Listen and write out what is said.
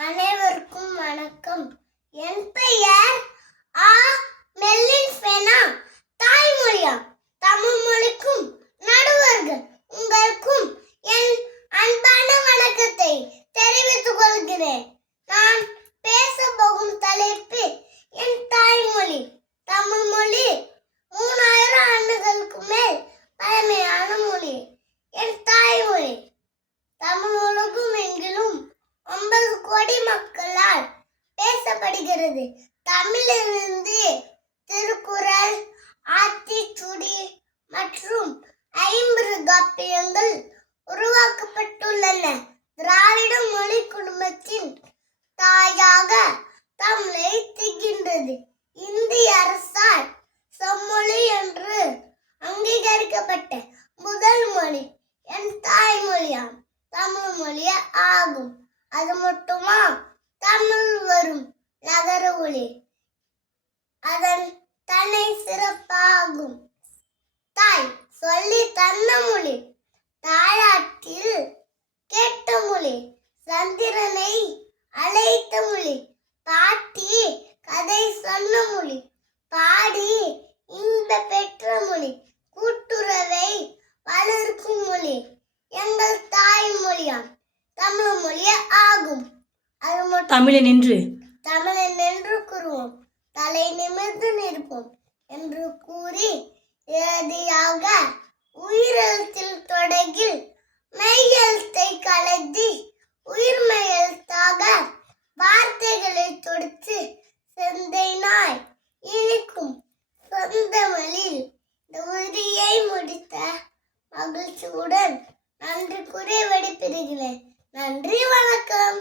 அனைவருக்கும் வணக்கம். என் பெயர் ஆ. மெல்லின் ஃபெனா. தாய்மொழியா தமிழ் மொழிக்கும் நடுவர்கள் உங்களுக்கும் என் அன்பான வணக்கத்தை தெரிவித்துக் கொள்கிறேன். நான் பேச போகும் தலைப்பு என் தாய்மொழி. தமிழ் மொழி 3000 ஆண்டுகளுக்கு மேல் பழமையான மொழி. என் தாய்மொழி தமிழ் உலகம் எங்கிலும் 9 கோடி மக்களால் பேசப்படுகிறது. தமிழிலிருந்து திருக்குறள், ஆத்திச்சூடி மற்றும் 50 காப்பியங்கள் உருவாக்கப்பட்டுள்ளன. திராவிட மொழி குடும்பத்தின் தாயாக தமிழை திகழ்கின்றது. இந்திய அரசால் செம்மொழி என்று அங்கீகரிக்கப்பட்ட முதல் மொழி என் தாய்மொழியாம் தமிழ் மொழி ஆகும். அது மட்டுமா, தமிழ் வரும் நகர ஒளி அதன் தனி சிறப்பாகும். தாய் சொல்லி தந்த மொழி, தாலாட்டில் கேட்ட மொழி, சந்திரனை அழைத்த மொழி, பாட்டி கதை சொன்ன மொழி, பாடி இன்ப பெற்ற மொழி, கூட்டுறவை வளர்க்கும் மொழி எங்கள் தாய்மொழியாம் தமிழ் மொழி ஆகும். அது தமிழன் என்று கூறுவோம், தலை நிமிர்ந்து நிற்போம் என்று கூறி இறுதியாக உயிரெழுத்தில் தொடங்கில் மெய்யெழுத்தை கலந்து உயிர்மெய்யெழுத்தாக வார்த்தைகளை தொடுத்து செந்தைனாய் இனிக்கும் சொந்தமிழில் இந்த உறுதியை முடித்த மகிழ்ச்சியுடன் நன்றி கூறி விடைபெறுகிறேன். நன்றி, வணக்கம்.